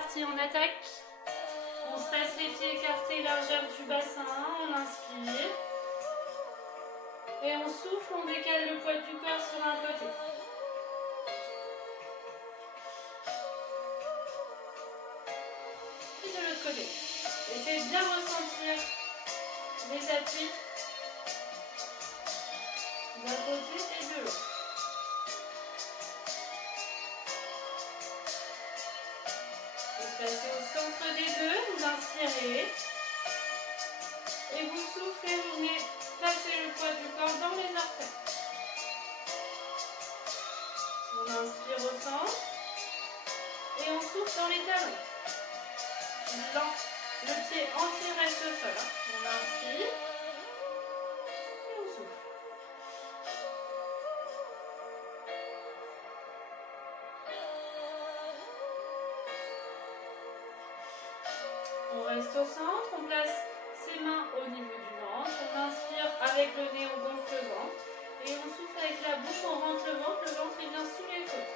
parti, on attaque. On se passe les pieds écartés, largeur du bassin, on inspire. Et on souffle, on décale le poids du corps sur un côté. Et de l'autre côté. Essayez de bien ressentir les appuis d'un côté et de l'autre. Vous placez au centre des deux, vous inspirez. Et vous soufflez, vous venez placer le poids du corps dans les orteils. On inspire au centre. Et on souffle dans les talons. Lent. Le pied entier reste au sol. On inspire. Et on souffle. On reste au centre. On place ses mains au niveau du ventre. On inspire avec le nez, on gonfle le ventre. Et on souffle avec la bouche, on rentre le ventre il vient sous les côtes.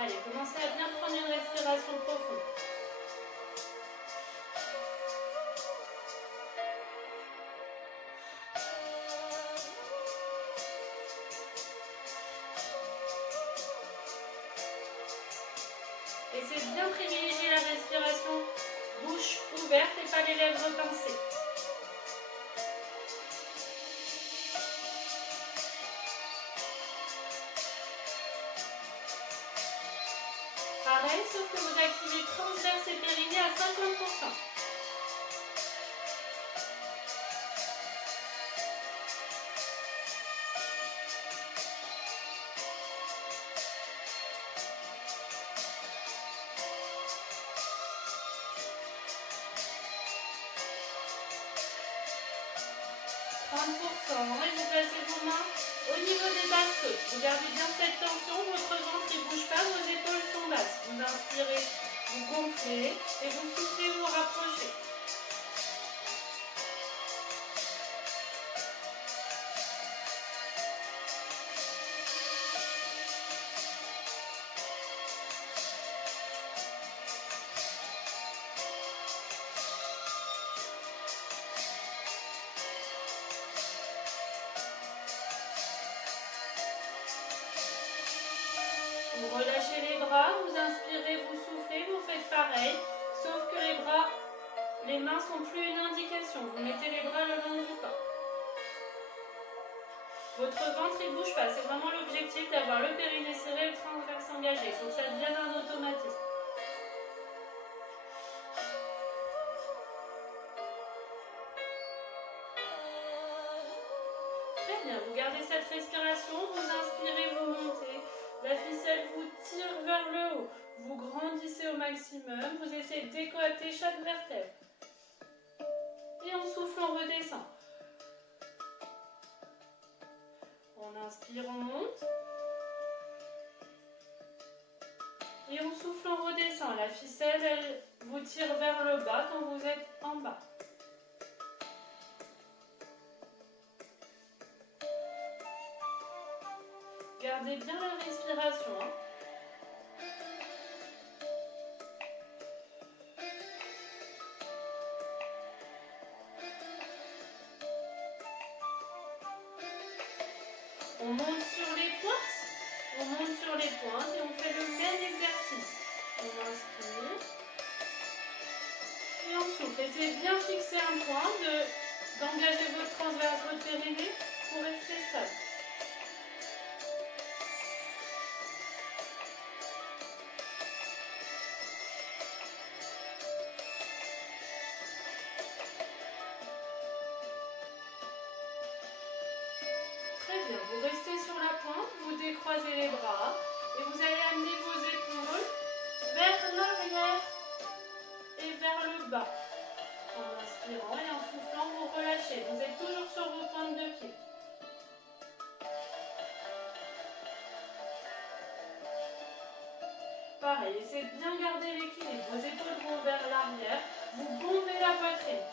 Allez, commencez à bien prendre une respiration profonde. Essayez de bien privilégier la respiration bouche ouverte et pas les lèvres pincées. Pareil, sauf que vous activez transverse et périnée à 50%. Et vous placez vos mains au niveau des basses côtes. Vous gardez bien cette tension, votre ventre ne bouge pas, vos épaules sont basses. Vous inspirez, vous gonflez et vous soufflez, vous rapprochez. Vous relâchez les bras, vous inspirez, vous soufflez, vous faites pareil, sauf que les mains sont plus une indication. Vous mettez les bras le long du corps. Votre ventre ne bouge pas, c'est vraiment l'objectif d'avoir le périnée serré et le transverse engagé. Il faut que ça devienne un automatisme. Très bien, vous gardez cette respiration, vous inspirez, vous montez. La ficelle vous tire vers le haut. Vous grandissez au maximum. Vous essayez de décoater chaque vertèbre. Et on souffle, on redescend. On inspire, on monte. Et on souffle, on redescend. La ficelle, elle vous tire vers le bas quand vous êtes en bas. Gardez bien la respiration. On monte sur les pointes. On monte sur les pointes et on fait le même exercice. On inspire. Et on souffle. Essayez de bien fixer un point, d'engager votre transverse, votre périnée pour rester stable. Très bien, vous restez sur la pointe, vous décroisez les bras et vous allez amener vos épaules vers l'arrière et vers le bas. En inspirant et en soufflant, vous relâchez. Vous êtes toujours sur vos pointes de pied. Pareil, essayez de bien garder l'équilibre. Vos épaules vont vers l'arrière, vous bombez la poitrine.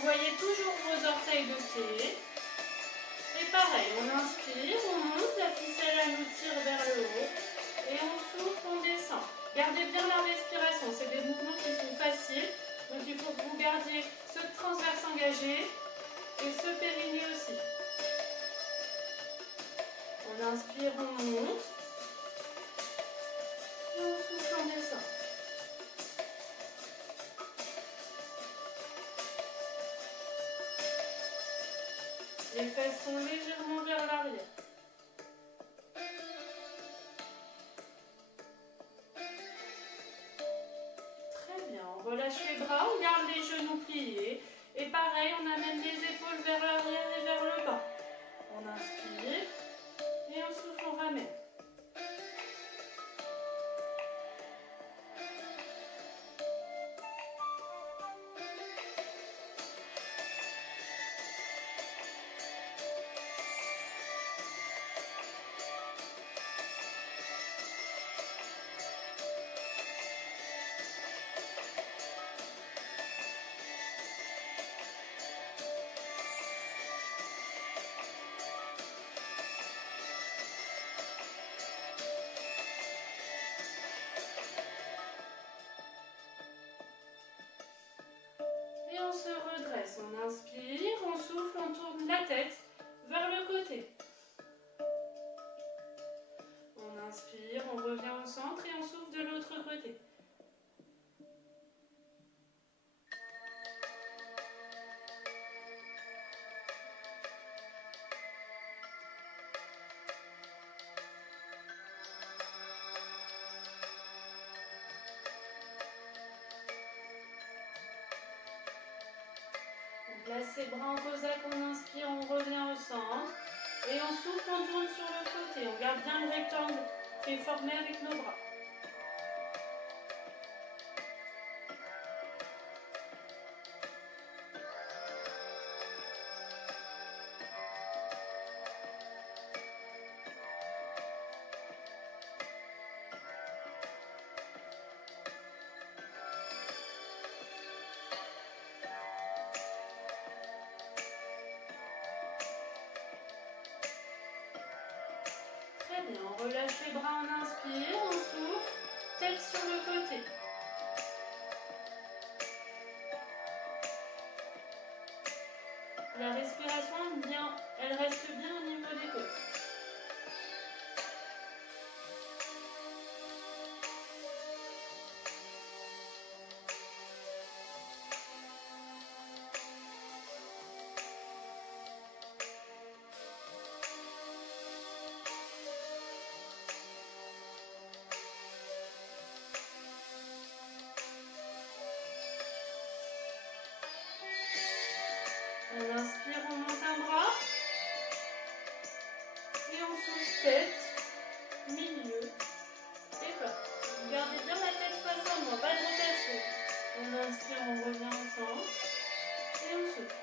Envoyez toujours vos orteils de pied. Et pareil, on inspire, on monte, la ficelle elle nous tire vers le haut. Et on souffle, on descend. Gardez bien la respiration, c'est des mouvements qui sont faciles. Donc il faut que vous gardiez ce transverse engagé et ce périnée aussi. On inspire, on monte. Et on souffle, on descend. Les fesses sont légèrement vers l'arrière. Très bien, on relâche les bras, on garde les genoux pliés. Et pareil, on amène les épaules vers l'arrière et vers le bas. On inspire et on souffle, on ramène. Et on se redresse, on inspire, on souffle, on tourne la tête vers le côté. On inspire, on revient au centre et on souffle de l'autre côté. On place ses bras en cosaque, on inspire, on revient au centre. Et on souffle, on tourne sur le côté. On garde bien le rectangle qui est formé avec nos bras. Très bien, on relâche les bras, on inspire, on souffle, tête sur le côté. La respiration, elle reste bien au niveau des côtes. On inspire, on monte un bras. Et on souffle tête, milieu et bas. Vous gardez bien la tête face à moi, pas de rotation. On inspire, on revient au centre. Et on souffle.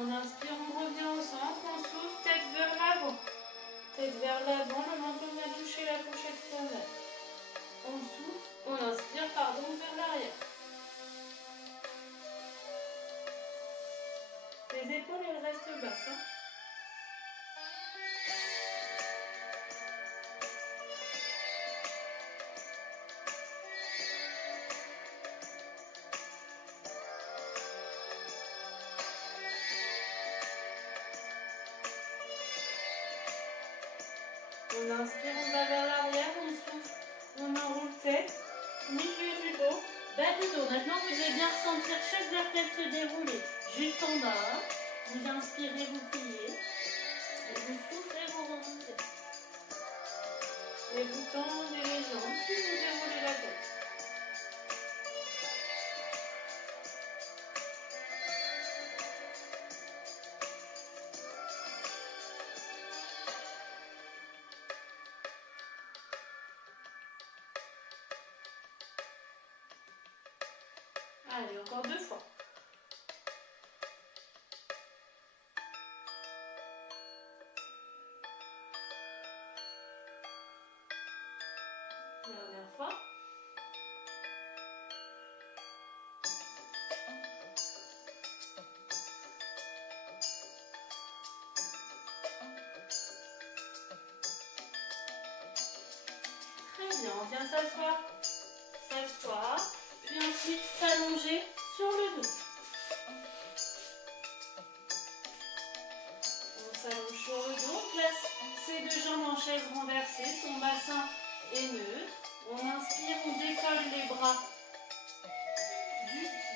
On inspire, on revient au centre, on souffle, tête vers l'avant. Tête vers l'avant, le menton vient toucher la couche externe. On souffle, on inspire, pardon, vers l'arrière. Les épaules, elles restent basses. On inspire, on va vers l'arrière, on souffle, on enroule tête, milieu du dos, bas du dos. Maintenant, vous allez bien ressentir chaque vertèbre se dérouler juste en bas. Vous inspirez, vous pliez, et vous soufflez, vous remontez. Et vous tendez les jambes. Allez, encore 2 fois. Dernière fois. Très bien, on vient s'asseoir. S'asseoir, puis ensuite s'allonger sur le dos. On s'allonge sur le dos, on place ses 2 jambes en chaise renversée, son bassin est neutre. On inspire, on décolle les bras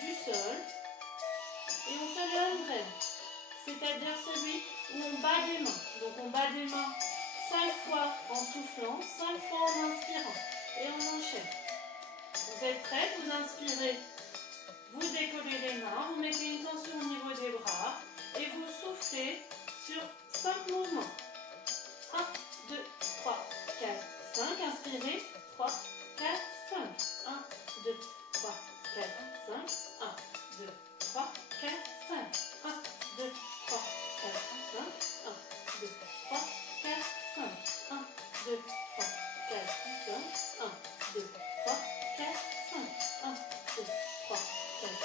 du sol et on fait le handstand, c'est-à-dire celui où on bat des mains. Donc on bat des mains 5 fois en soufflant, 5 fois en inspirant et on enchaîne. Vous êtes prêts? Vous inspirez, vous décollez les mains, vous mettez une tension au niveau des bras et vous soufflez sur 5 mouvements. 1, 2, 3, 4, 5. Inspirez. 3, 4, 5. 1, 2, 3, 4, 5. 1, 2, 3, 4, 5. 1, 2, 3, 4, 5. 1, 2, 3, 4, 5. 1, 2, 3, 4, 5. 1, 2, 3, 4, 5. 1, 2, 3, 4, 5.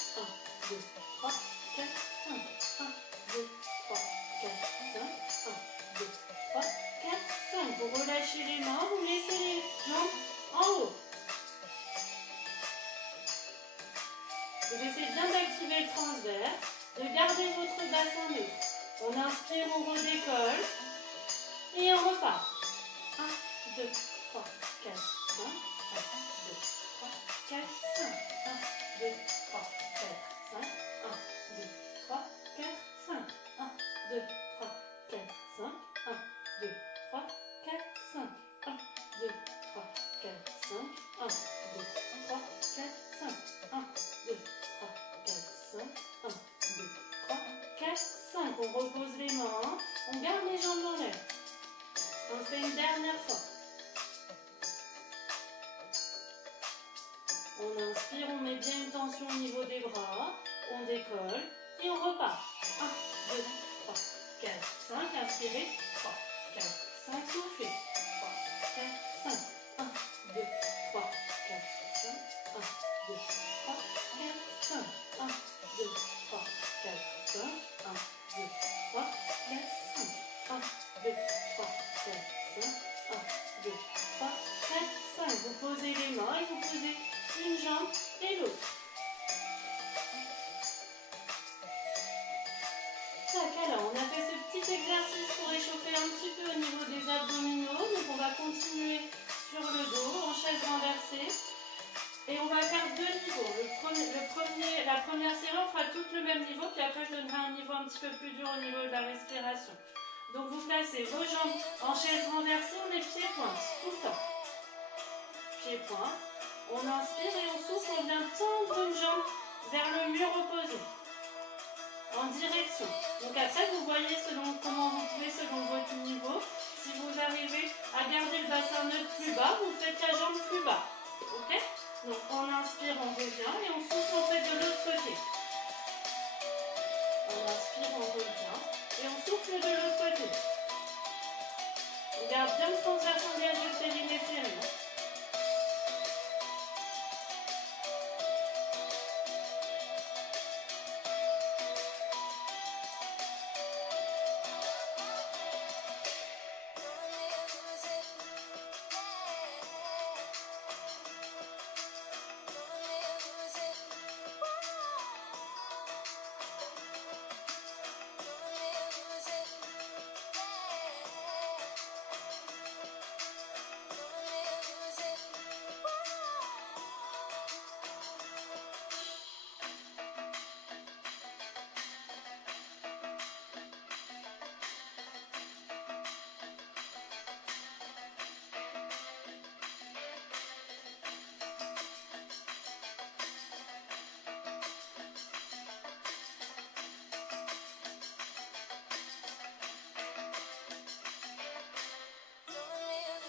1, 2, 3, 4, 5. 1, 2, 3, 4, 5. 1, 2, 3, 4, 5. Vous relâchez les mains, vous laissez les jambes en haut. Vous essayez bien d'activer le transverse, de garder votre bassin neutre. On inspire, on redécolle et on repart. 1, 2, 3, 4, 5. 1, 2, 3, 4, 5. 1, 2, 3, 4, 5. 1, 2, 3, 4, 5. 1, 2, 3, 4, 5. 1, 2, 3, 4, 5. 1, 2, 3, 4, 5. 1, 2, 3, 4, 5. 1, 2, 3, 4, 5. 1, 2, 3, 4, 5. On repose les mains. On garde les jambes en l'air. On fait une dernière fois. On inspire, on met bien une tension au niveau des bras. On décolle et on repart. 1, 2, 3, 4, 5. Inspirez. 3, 4, 5. Soufflez. 3, 4, 5. 1, 2, 3, 4, 5. 1, 2, 3, 4, 5. 1, 2, 3, 4, 5. 1, 2, 3, 4, 5. 1, 2, 3, 4, 5. 1, 2, 3, 4, 5. Vous posez les mains et vous posez une jambe et l'autre. Tac, alors on a fait ce petit exercice pour échauffer un petit peu au niveau des abdominaux. Donc on va continuer sur le dos en chaise renversée. Et on va faire 2 niveaux. La première série, on fera tout le même niveau, puis après je donnerai un niveau un petit peu plus dur au niveau de la respiration. Donc vous placez vos jambes en chaise renversée, on est pieds-pointes, tout le temps. Pieds-pointes. On inspire et on souffle, on vient tendre une jambe vers le mur opposé. En direction. Donc après, vous voyez comment vous pouvez selon votre niveau. Si vous arrivez à garder le bassin neutre plus bas, vous faites la jambe plus bas. Ok? Donc on inspire, on revient et on souffle, on fait de l'autre côté. On inspire, on revient et on souffle de l'autre côté. On garde bien le transverse engagé, le périnée serré.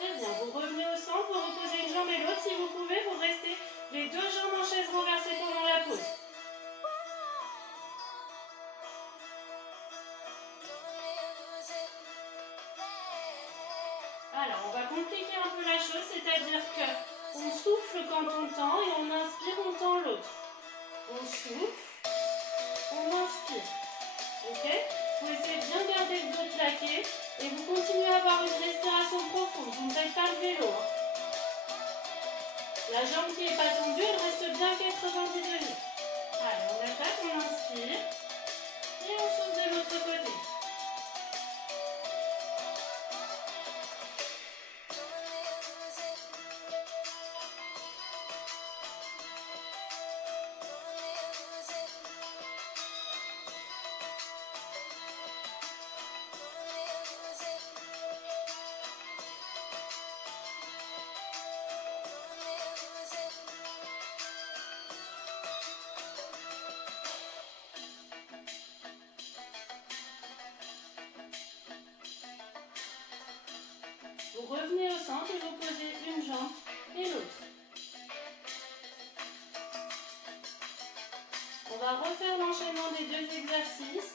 Très bien, vous revenez au centre, vous reposez une jambe et l'autre. Si vous pouvez, vous restez les 2 jambes en chaise renversée pendant la c'est-à-dire qu'on souffle quand on tend et on inspire, on tend l'autre. On souffle, on inspire. Ok? Vous essayez de bien garder le dos plaqué et vous continuez à avoir une respiration profonde. Vous ne faites pas le vélo. Hein. La jambe qui n'est pas tendue, elle reste bien 90 degrés. Allez, on attaque, on inspire et on souffle de l'autre côté. Vous revenez au centre et vous posez une jambe et l'autre. On va refaire l'enchaînement des deux exercices.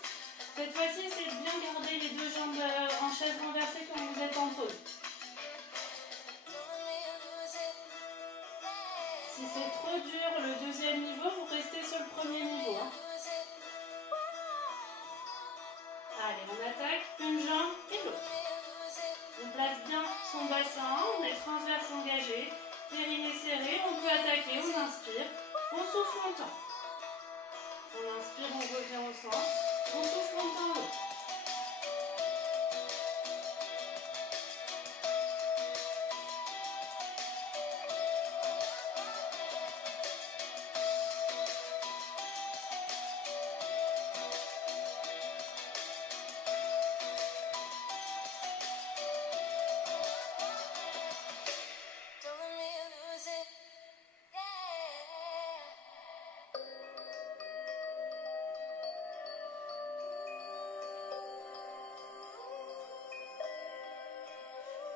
Cette fois-ci, c'est de bien garder les deux jambes en chaise renversée quand vous êtes en pause. Si c'est trop dur le deuxième niveau, vous restez sur le premier niveau. Hein. Allez, on attaque une jambe et l'autre. On place bien son bassin, on est transverse engagé, périnée serré, on peut attaquer, on inspire, on souffle longtemps. On inspire, on revient au centre, on souffle longtemps l'autre.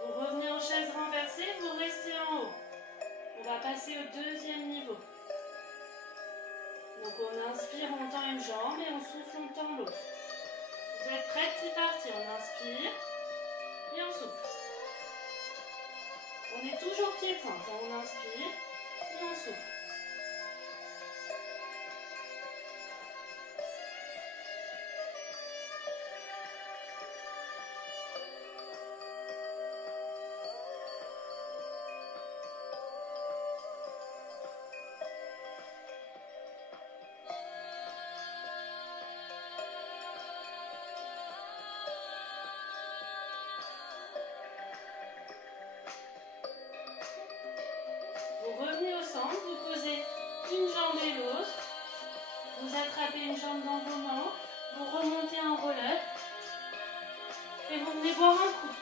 Vous revenez en chaise renversée, vous restez en haut. On va passer au deuxième niveau. Donc on inspire, on tend une jambe et on souffle, on tend l'autre. Vous êtes prêts, c'est parti. On inspire et on souffle. On est toujours pied-pointe. On inspire et on souffle. Vous revenez au centre, vous posez une jambe et l'autre. Vous attrapez une jambe dans vos mains, vous remontez en relève et vous venez boire un coup.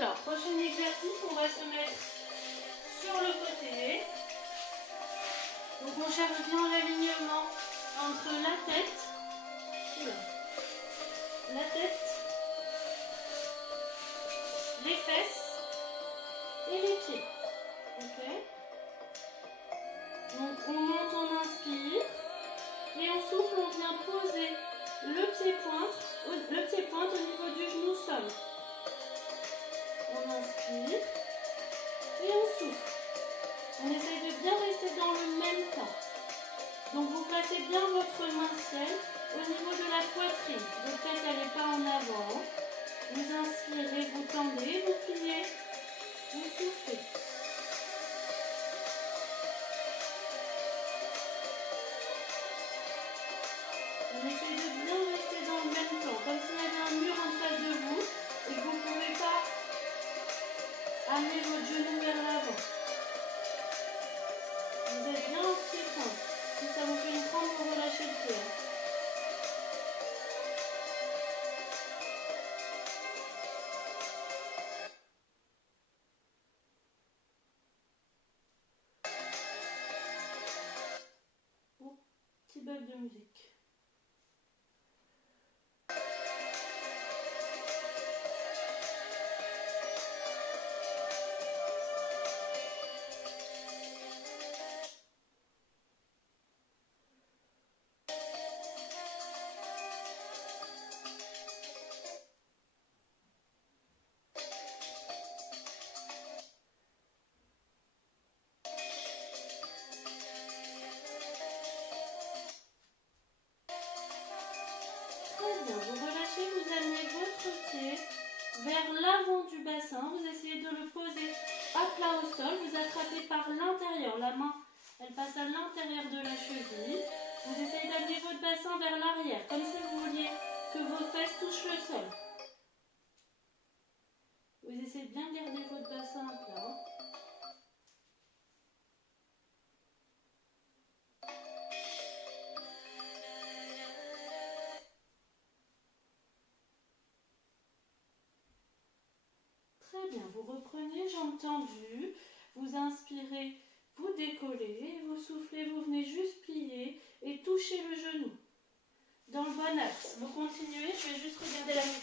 Alors, prochain exercice, on va se mettre sur le côté. Donc on cherche bien l'alignement entre la tête, les fesses et les pieds. Ok. Donc on monte, on inspire et on souffle, on vient poser le pied-pointe au niveau du genou sol. On inspire et on souffle. On essaye de bien rester dans le même temps. Donc vous placez bien votre main ciel au niveau de la poitrine. Votre tête elle n'est pas en avant. Vous inspirez, vous tendez, vous pliez, vous soufflez. On essaye de bien rester dans le même temps, comme s'il y avait un mur en face de vous et que vous ne pouvez pas amener votre genou vers l'avant. Vous êtes bien en pied-point. Si ça vous fait une crampe, vous relâchez le pied. bête de musique. Très bien, vous relâchez, vous amenez votre pied vers l'avant du bassin, vous essayez de le poser à plat au sol, vous attrapez par l'intérieur, la main elle passe à l'intérieur de la cheville, vous essayez d'amener votre bassin vers l'arrière, comme si vous vouliez que vos fesses touchent le sol. Vous essayez de bien garder votre bassin à plat. Très bien, vous reprenez, jambes tendues, vous inspirez, vous décollez, vous soufflez, vous venez juste plier et toucher le genou dans le bon axe. Vous continuez, je vais juste regarder la musique.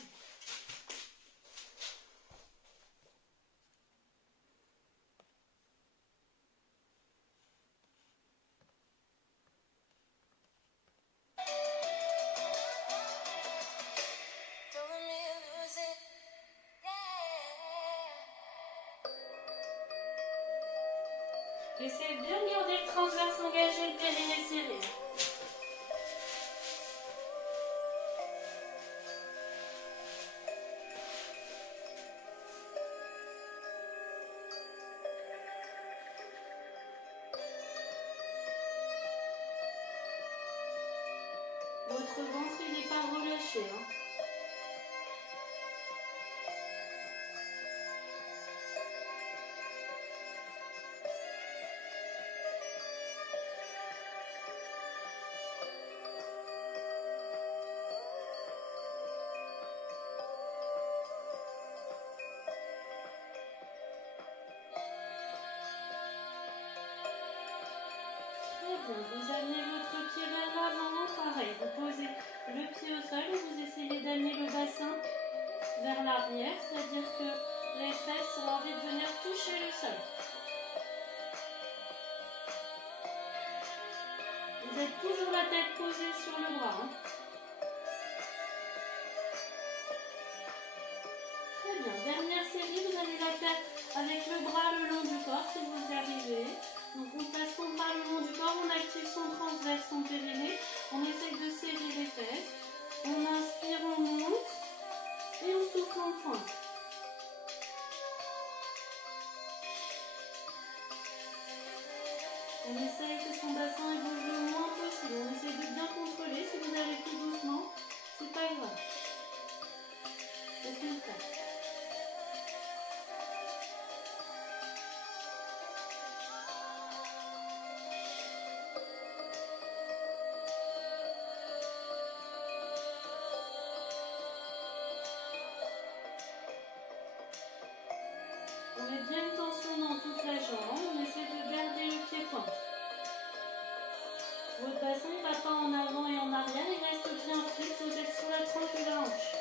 Essayez de bien garder le transverse engagé, le périnée serré. Votre ventre, il n'est pas relâché. Très bien, vous amenez votre pied vers l'avant, pareil, vous posez le pied au sol et vous essayez d'amener le bassin vers l'arrière, c'est-à-dire que les fesses ont envie de venir toucher le sol. Vous êtes toujours la tête posée sur le bras. Très bien, dernière série, vous allez la faire avec le bras le long du corps si vous y arrivez. Donc on place son bras le long du corps, on active son transverse, son périnée, on essaye de serrer les fesses, on inspire, on monte et on souffle, on pointe. On essaye que son bassin évolue le moins possible, on essaye de bien contrôler, si vous allez plus doucement, c'est pas grave. Au contraire. On met bien une tension dans toute la jambe, on essaie de garder le pied pointe. Votre bassin ne va pas en avant et en arrière, il reste bien fixe, vous êtes sur la tranche de la hanche.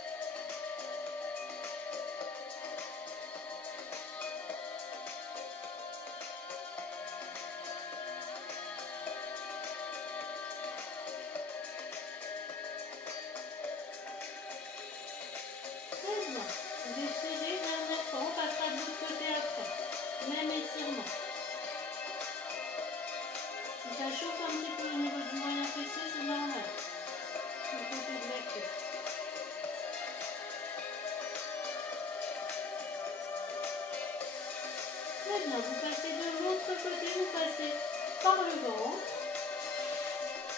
Très bien. Vous étirez, dernière fois, on passera de l'autre côté après. Même étirement. Si ça chauffe un petit peu au niveau du moyen fessier, c'est normal. Sur le côté de la queue. Très bien, vous passez de l'autre côté, vous passez par le ventre.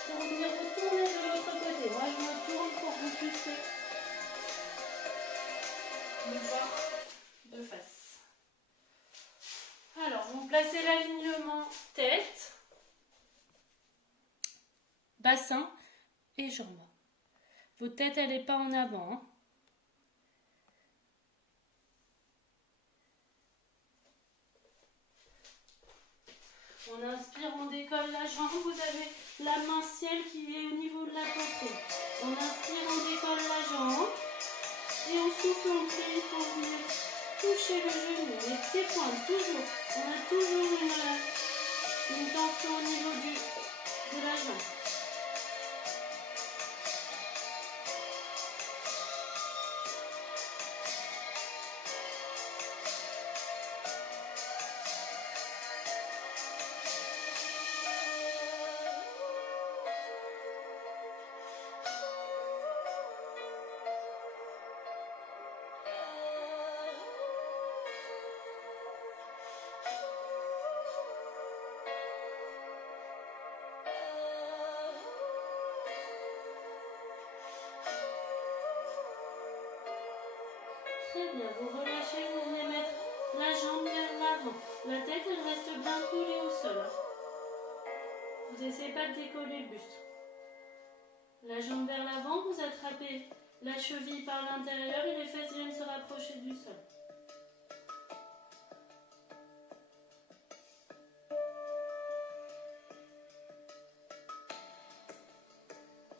Pour venir vous tourner de l'autre côté. Moi, je me tourne pour que vous puissiez me voir de face. Alors, vous placez l'alignement tête, bassin et jambes. Votre tête, elle n'est pas en avant. On inspire, on décolle la jambe. Vous avez la main ciel qui est au niveau de la poitrine. On inspire, on décolle la jambe. Et on souffle, on plie pour venir toucher le genou. Les pieds pointent toujours. On a toujours une tension au niveau de la jambe. Très bien, vous relâchez, vous venez mettre la jambe vers l'avant. La tête, elle reste bien collée au sol. Vous n'essayez pas de décoller le buste. La jambe vers l'avant, vous attrapez la cheville par l'intérieur et les fesses viennent se rapprocher du sol.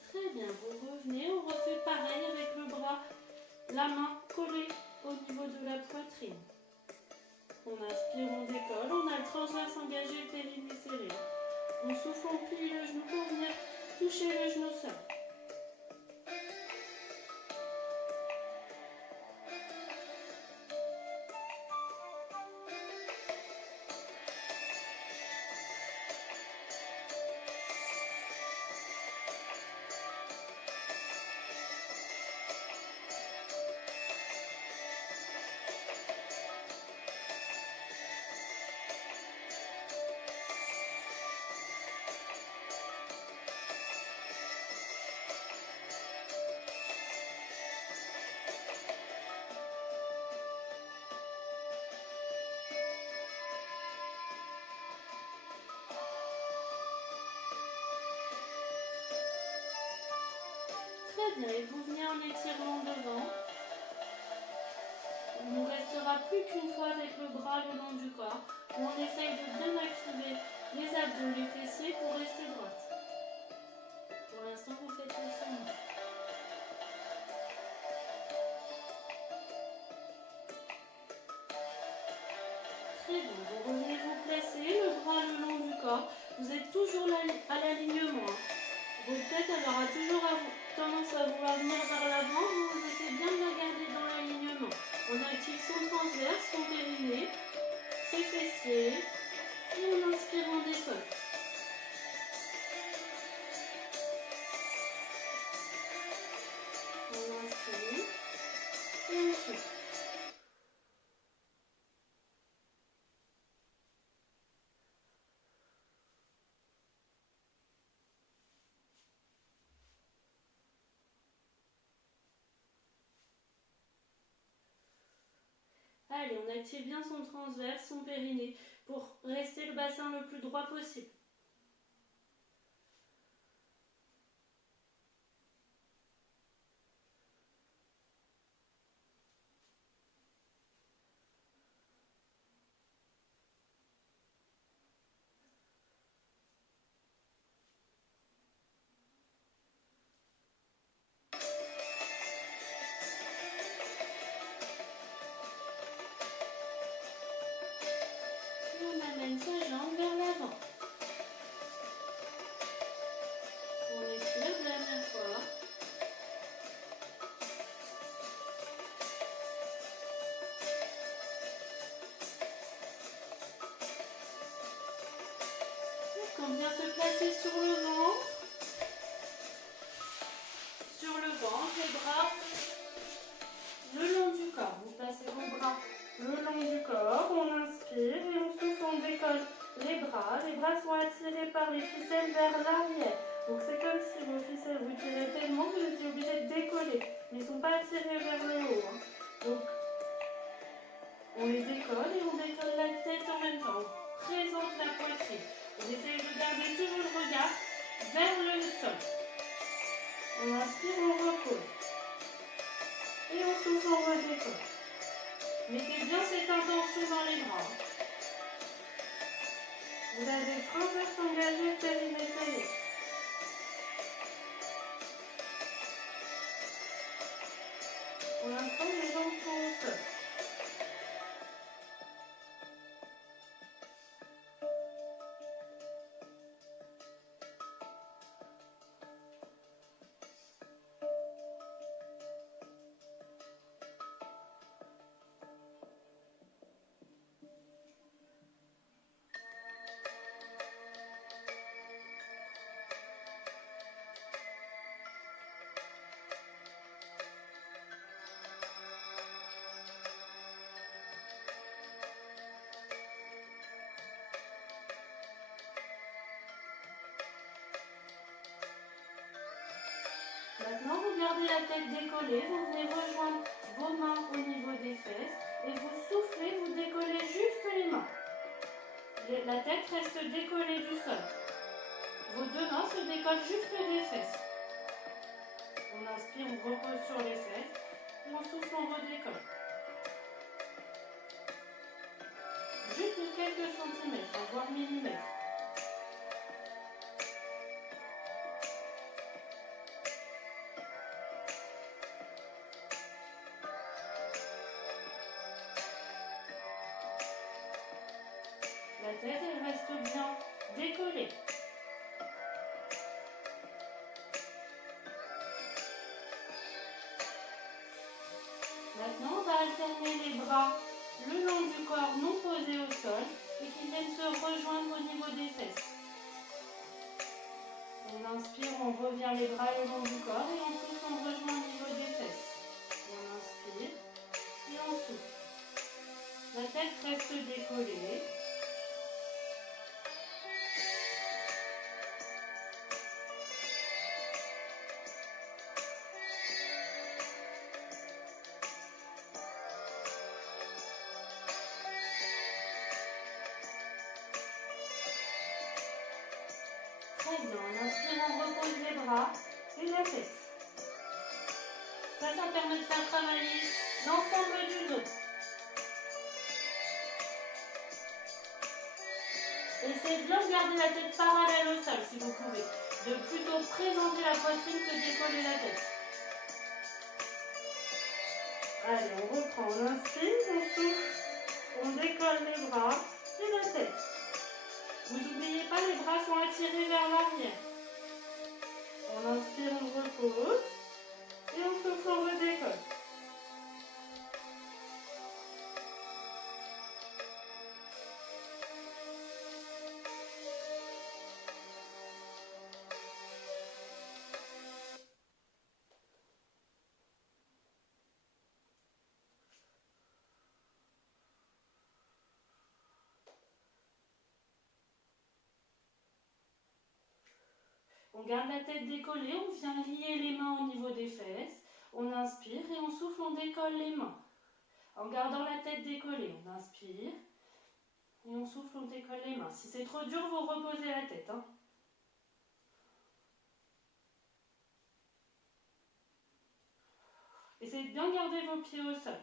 Très bien, vous revenez, on refait pareil avec le bras, la main collée au niveau de la poitrine. On inspire, on décolle, on a le transverse engagé, le périnée serré. On souffle, on plie le genou pour venir toucher le genou sol. Très bien, et vous venez en étirement devant. Il ne nous restera plus qu'une fois avec le bras le long du corps, où on essaye de bien activer les abdos, les fessiers pour rester droite. Pour l'instant, vous faites l'étirement. Très bien, vous revenez vous placer, le bras le long du corps. Vous êtes toujours à l'alignement. Votre tête, elle aura toujours tendance à vouloir venir vers l'avant. Vous essayez bien de la garder dans l'alignement. On active son transverse, son périnée, ses fessiers. Et on inspire, on décolle. On inspire et on souffle. Allez, on active bien son transverse, son périnée, pour rester le bassin le plus droit possible. Sa jambe vers l'avant. On étire, dernière fois. On vient se placer sur le ventre. Sur le ventre, les bras le long du corps. Vous placez vos bras le long du corps. On inspire et on souffle, on décolle les bras. Les bras sont attirés par les ficelles vers l'arrière. Donc c'est comme si vos ficelles vous tirez tellement que vous étiez obligé de décoller. Ils ne sont pas attirés vers le haut. Donc on les décolle et on décolle la tête en même temps. On présente la poitrine. On essaye de garder toujours le regard vers le sol. On inspire, on repose. Et on souffle, on redécolle. Mettez bien cette intention dans les bras. Vous avez transverse engagé, périnée serré. la tête décollée, vous venez rejoindre vos mains au niveau des fesses et vous soufflez, vous décollez juste les mains. La tête reste décollée du sol. Vos deux mains se décollent juste des fesses. On inspire, on repose sur les fesses et on souffle, on redécolle. Juste de quelques centimètres, voire millimètres. La tête, elle reste bien décollée. Maintenant, on va alterner les bras le long du corps non posé au sol et qui viennent se rejoindre au niveau des fesses. On inspire, on revient les bras le long du corps et on souffle, on rejoint au niveau des fesses. On inspire et on souffle. La tête reste décollée. Très bien, on inspire, on repose les bras et la tête. Ça permet de faire travailler l'ensemble du dos. Essayez bien de garder la tête parallèle au sol si vous pouvez. De plutôt présenter la poitrine que décoller la tête. Allez, on reprend, on inspire, on souffle, on décolle les bras et la tête. Vous n'oubliez pas, les bras sont attirés vers l'arrière. On inspire, on repose et on souffle, on redécolle. On garde la tête décollée, on vient lier les mains au niveau des fesses. On inspire et on souffle, on décolle les mains. En gardant la tête décollée, on inspire et on souffle, on décolle les mains. Si c'est trop dur, vous reposez la tête. Essayez de bien garder vos pieds au sol.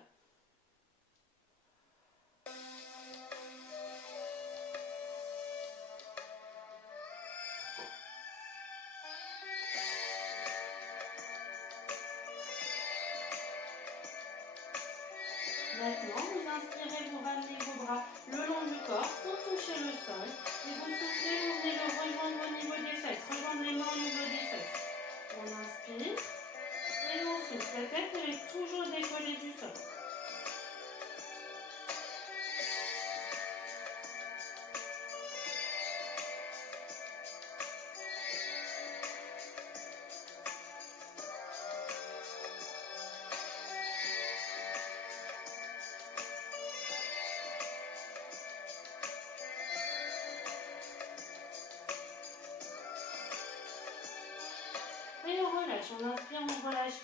Maintenant, vous inspirez, vous ramenez vos bras le long du corps sans toucher le sol. Et vous soufflez, vous venez le rejoindre au niveau des fesses. Rejoindre les mains au niveau des fesses. On inspire et on souffle. La tête, elle est toujours décollée du sol. Et on relâche, on inspire, on relâche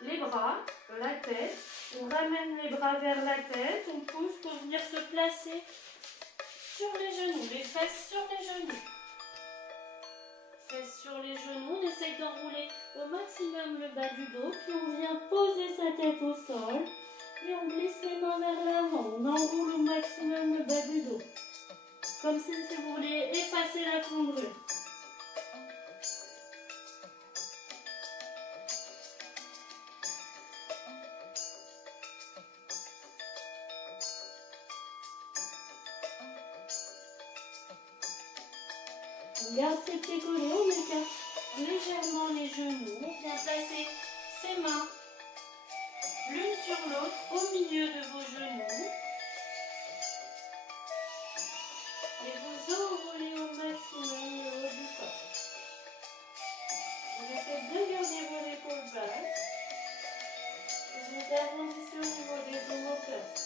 les bras, la tête, on ramène les bras vers la tête, on pousse pour venir se placer sur les genoux, les fesses sur les genoux. Fesses sur les genoux, on essaye d'enrouler au maximum le bas du dos, puis on vient poser sa tête au sol et on glisse les mains vers l'avant, on enroule au maximum le bas du dos, comme si vous vouliez effacer la cambrure. On garde ses pieds collés, on écarte légèrement les genoux, on vient placer ses mains l'une sur l'autre au milieu de vos genoux. Et vous enroulez au maximum le haut du corps. Vous essayez de garder vos épaules basses. Et vous arrondissez au niveau des omoplates.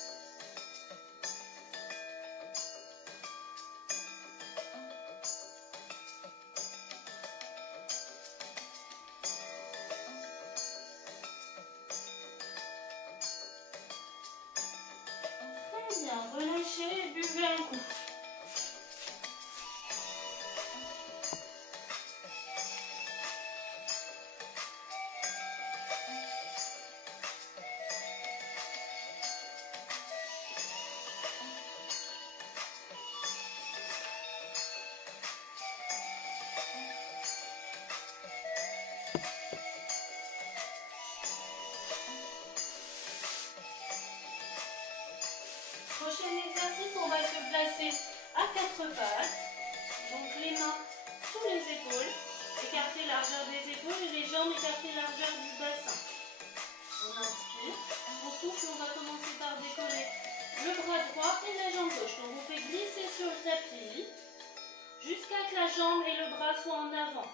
jambe et le bras soient en avant.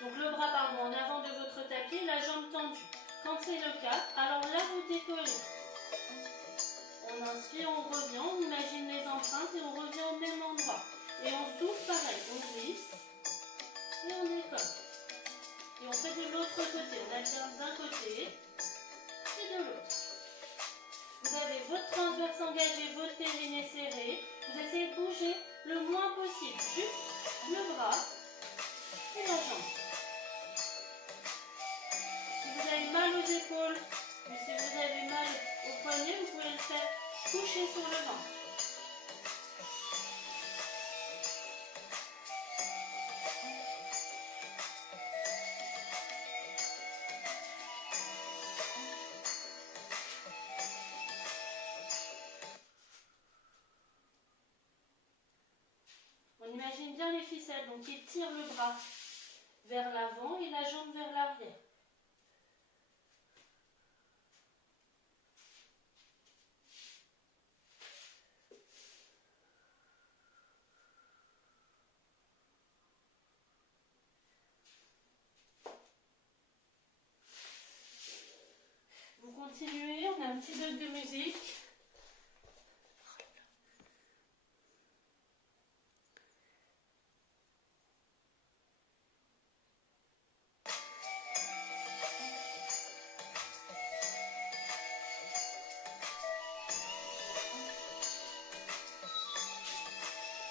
Donc le bras, en avant de votre tapis, la jambe tendue. Quand c'est le cas, alors là vous décollez. On inspire, on revient, on imagine les empreintes et on revient au même endroit. Et on souffle pareil, on glisse et on décolle. Et on fait de l'autre côté, on alterne d'un côté et de l'autre. Vous avez votre transverse engagé, votre périnée serré. Vous essayez de bouger le moins possible, juste le bras et la jambe. Si vous avez mal aux épaules ou si vous avez mal au poignet, vous pouvez le faire coucher sur le ventre. On imagine bien les ficelles, donc ils tirent le bras vers l'avant et la jambe vers l'arrière. Vous continuez, on a un petit bloc de musique.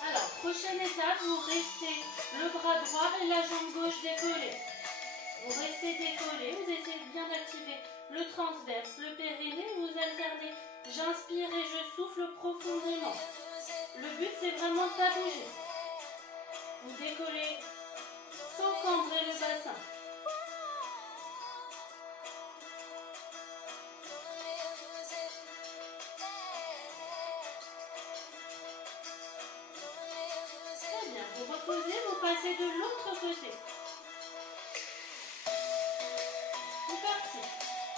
Alors, prochaine étape, vous restez le bras droit et la jambe gauche décollée. Vous restez décollé, vous essayez bien d'activer le transverse, le périnée, vous alternez. J'inspire et je souffle profondément. Le but, c'est vraiment de ne pas bouger. Vous décollez sans cambrer le bassin. Très bien, vous reposez, vous passez de l'autre côté. C'est parti.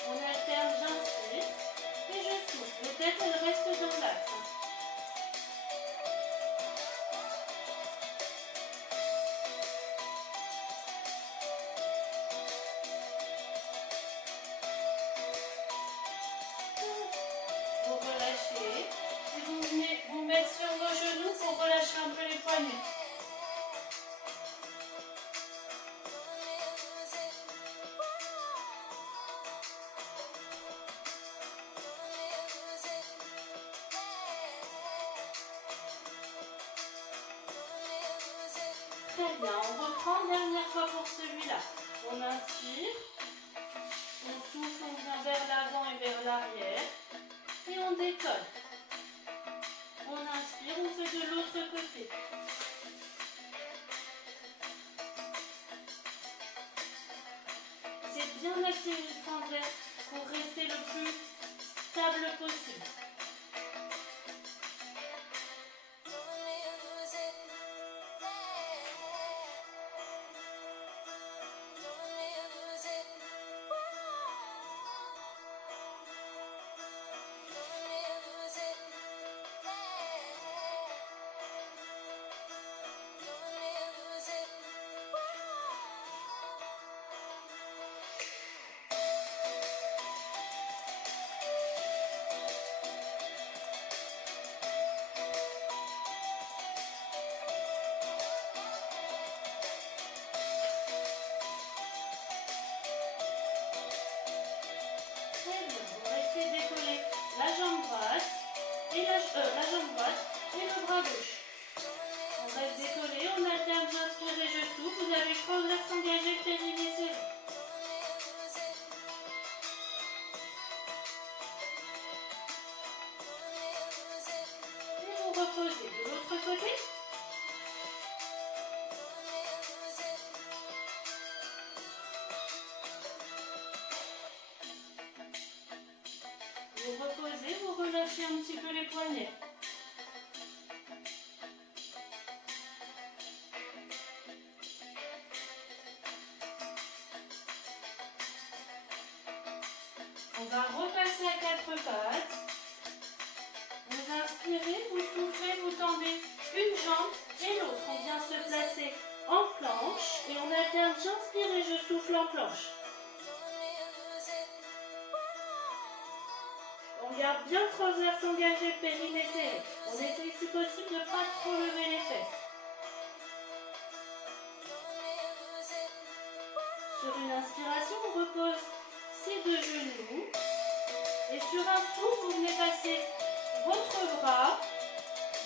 On alterne, j'inspire et je souffle. Les têtes, elles restent dans l'axe. Vous relâchez. Et vous mettez sur vos genoux pour relâcher un peu les poignets. Très bien, on reprend dernière fois pour celui-là. On inspire, on souffle, on vient vers l'avant et vers l'arrière et on décolle. On inspire, on fait de l'autre côté. C'est bien d'activer le transverse pour rester le plus stable possible. Et le bras gauche. On reste décollé, on alterne, j'inspire et je souffle. Vous avez transverse engagé, périnée serré. Et vous reposez. De l'autre côté. Vous reposez, vous relâchez un petit peu les poignets. On va repasser à quatre pattes. Vous inspirez, vous soufflez, vous tendez une jambe et l'autre. On vient se placer en garde bien le transverse engagé, périnée serré. On essaye si possible de ne pas trop lever les fesses. Sur une inspiration, on repose ses deux genoux. Et sur un souffle, vous venez passer votre bras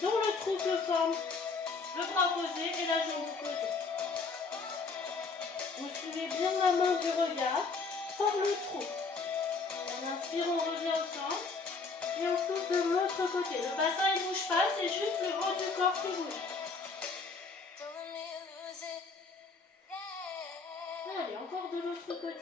dont le trou que forme le bras opposé et la jambe opposée. Vous suivez bien la main du regard par le trou. On inspire, on revient au centre. Et on souffle de l'autre côté. Le bassin ne bouge pas, c'est juste le haut du corps qui bouge. Allez, encore de l'autre côté.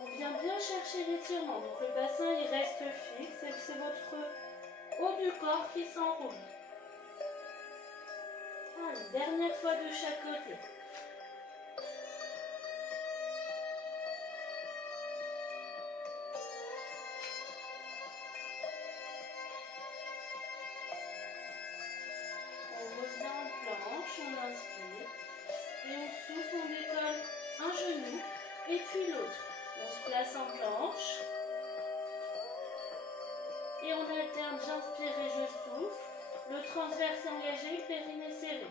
On vient bien chercher l'étirement. Donc le bassin il reste fixe et c'est votre haut du corps qui s'enroule. Allez, dernière fois de chaque côté. On revient en planche, on inspire. Et on souffle, on décolle un genou et puis l'autre. On se place en planche. Et on alterne, j'inspire et je souffle. Le transverse engagé, périnée serré.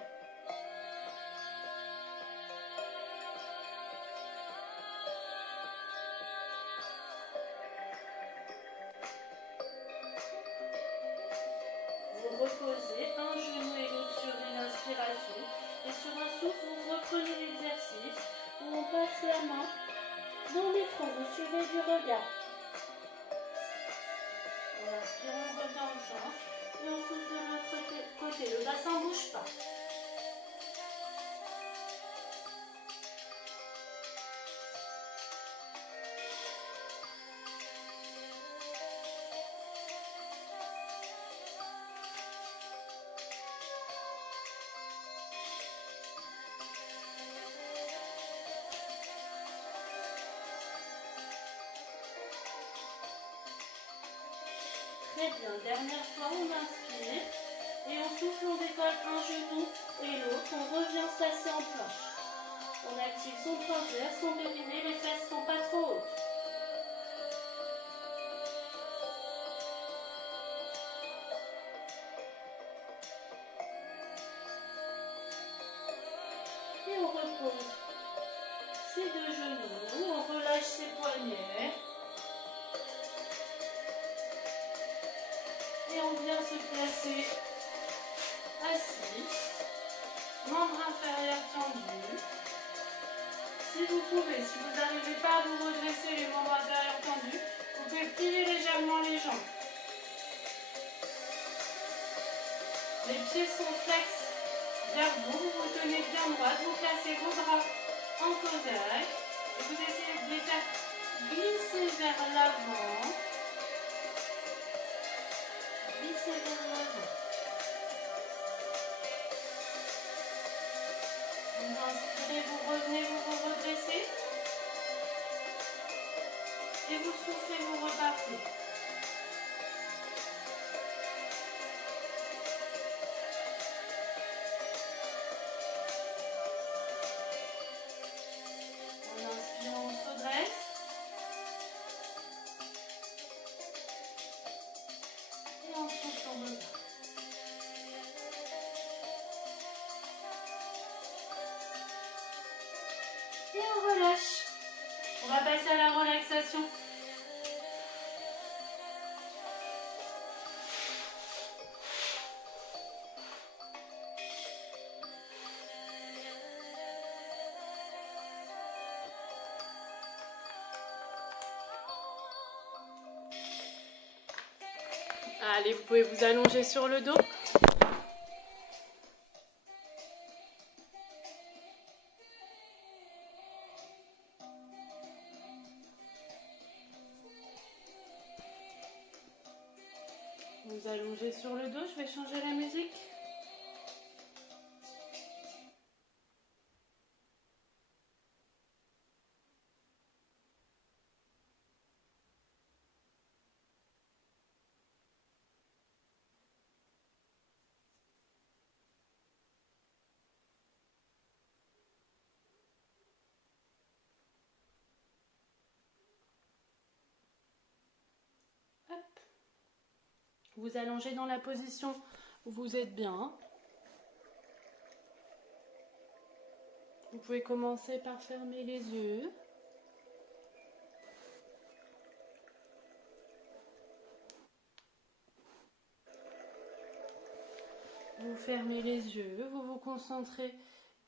Vous reposez un genou et l'autre sur une inspiration. Et sur un souffle, vous reprenez l'exercice où on passe la main dans les troncs. Vous suivez du regard. On inspire, on revient au centre. Et on souffle de l'autre côté. Le bassin ne bouge pas. Très bien. Dernière fois, on inspire. Et on souffle, on décolle un genou et l'autre. On revient se placer en planche. On active son transverse, son périnée. Les fesses ne sont pas trop hautes. Et on repose ses deux genoux. On relâche ses poignets. Et on vient se placer assis, membre inférieur tendu. Si vous pouvez, si vous n'arrivez pas à vous redresser les membres inférieurs tendus, vous pouvez plier légèrement les jambes. Les pieds sont flex vers vous, vous tenez bien droit, vous placez vos bras en cosaque et vous essayez de les faire glisser vers l'avant. Glissez vers l'avant. Vous inspirez, vous revenez, vous vous redressez. Et vous soufflez, vous repartez. En inspirant, on se redresse. Et on souffle, on repart. Et on relâche. On va passer à la relaxation. Allez, vous pouvez vous allonger sur le dos. Vous allongez sur le dos, je vais changer la musique. Vous allongez dans la position où vous êtes bien. Vous pouvez commencer par fermer les yeux. Vous fermez les yeux, vous vous concentrez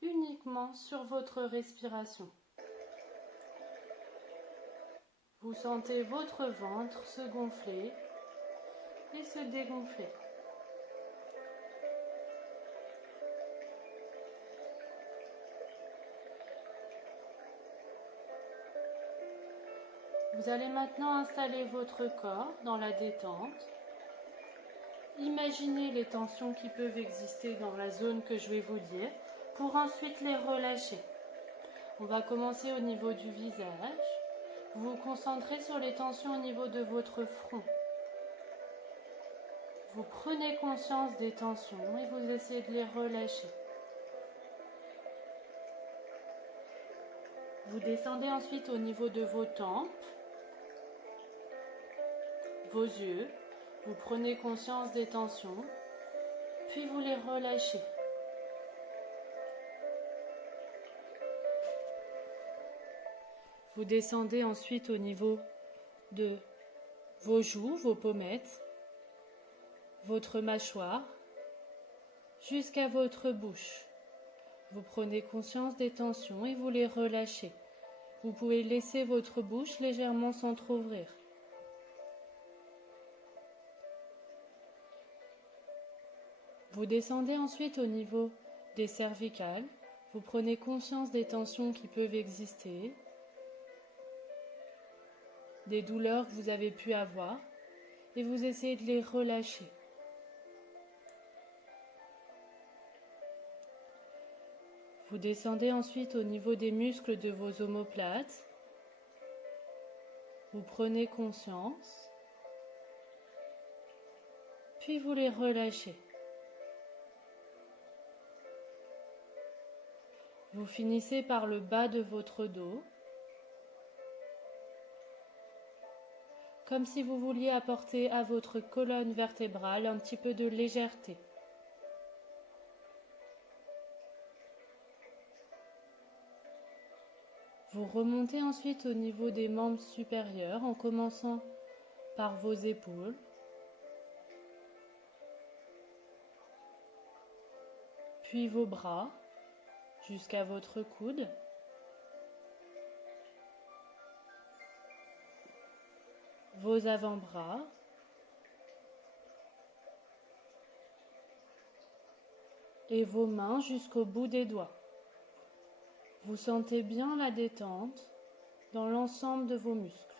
uniquement sur votre respiration. Vous sentez votre ventre se gonfler et se dégonfler. Vous allez maintenant installer votre corps dans la détente. Imaginez les tensions qui peuvent exister dans la zone que je vais vous dire pour ensuite les relâcher. On va commencer au niveau du visage. Vous vous concentrez sur les tensions au niveau de votre front. Vous prenez conscience des tensions et vous essayez de les relâcher. Vous descendez ensuite au niveau de vos tempes, vos yeux. Vous prenez conscience des tensions, puis vous les relâchez. Vous descendez ensuite au niveau de vos joues, vos pommettes, votre mâchoire, jusqu'à votre bouche. Vous prenez conscience des tensions et vous les relâchez. Vous pouvez laisser votre bouche légèrement s'entrouvrir. Vous descendez ensuite au niveau des cervicales. Vous prenez conscience des tensions qui peuvent exister, des douleurs que vous avez pu avoir, et vous essayez de les relâcher. Vous descendez ensuite au niveau des muscles de vos omoplates. Vous prenez conscience, puis vous les relâchez. Vous finissez par le bas de votre dos, comme si vous vouliez apporter à votre colonne vertébrale un petit peu de légèreté. Vous remontez ensuite au niveau des membres supérieurs en commençant par vos épaules. Puis vos bras jusqu'à votre coude. Vos avant-bras. Et vos mains jusqu'au bout des doigts. Vous sentez bien la détente dans l'ensemble de vos muscles.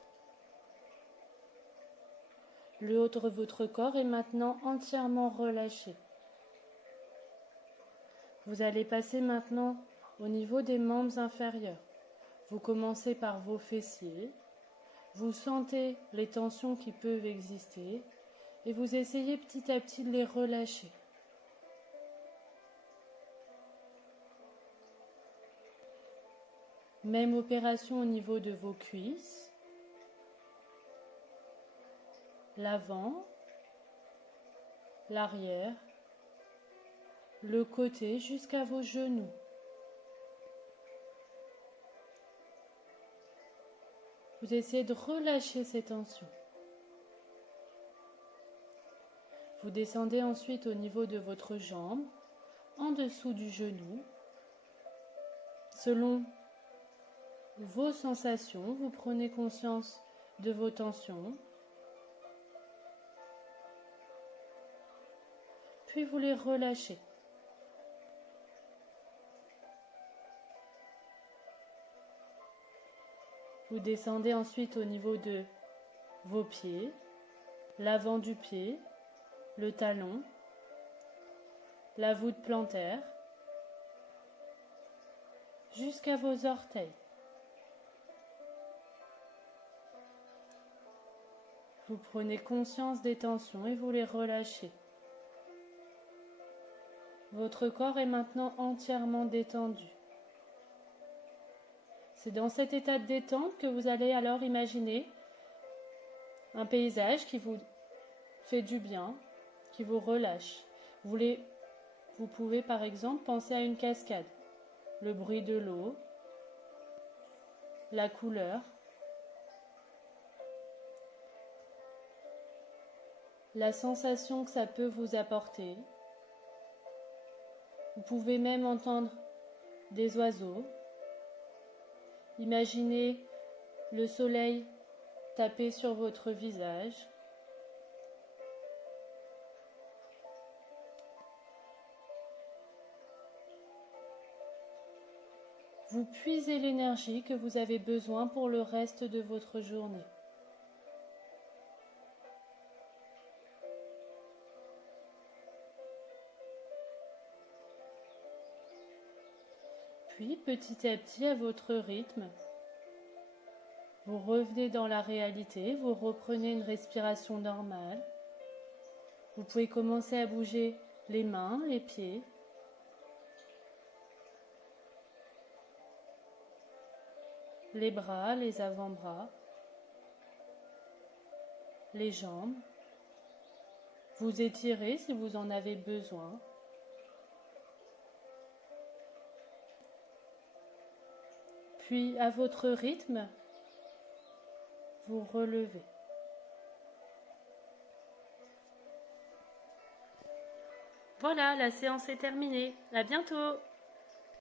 Le haut de votre corps est maintenant entièrement relâché. Vous allez passer maintenant au niveau des membres inférieurs. Vous commencez par vos fessiers. Vous sentez les tensions qui peuvent exister et vous essayez petit à petit de les relâcher. Même opération au niveau de vos cuisses, l'avant, l'arrière, le côté jusqu'à vos genoux. Vous essayez de relâcher ces tensions. Vous descendez ensuite au niveau de votre jambe, en dessous du genou. Selon vos sensations, vous prenez conscience de vos tensions. Puis vous les relâchez. Vous descendez ensuite au niveau de vos pieds, l'avant du pied, le talon, la voûte plantaire, jusqu'à vos orteils. Vous prenez conscience des tensions et vous les relâchez. Votre corps est maintenant entièrement détendu. C'est dans cet état de détente que vous allez alors imaginer un paysage qui vous fait du bien, qui vous relâche. Vous pouvez par exemple penser à une cascade, le bruit de l'eau, la couleur, la sensation que ça peut vous apporter. Vous pouvez même entendre des oiseaux. Imaginez le soleil taper sur votre visage. Vous puisez l'énergie que vous avez besoin pour le reste de votre journée. Puis, petit à petit, à votre rythme, vous revenez dans la réalité, vous reprenez une respiration normale. Vous pouvez commencer à bouger les mains, les pieds. Les bras, les avant-bras, les jambes. Vous étirez si vous en avez besoin. Puis, à votre rythme, vous relevez. Voilà, la séance est terminée. À bientôt!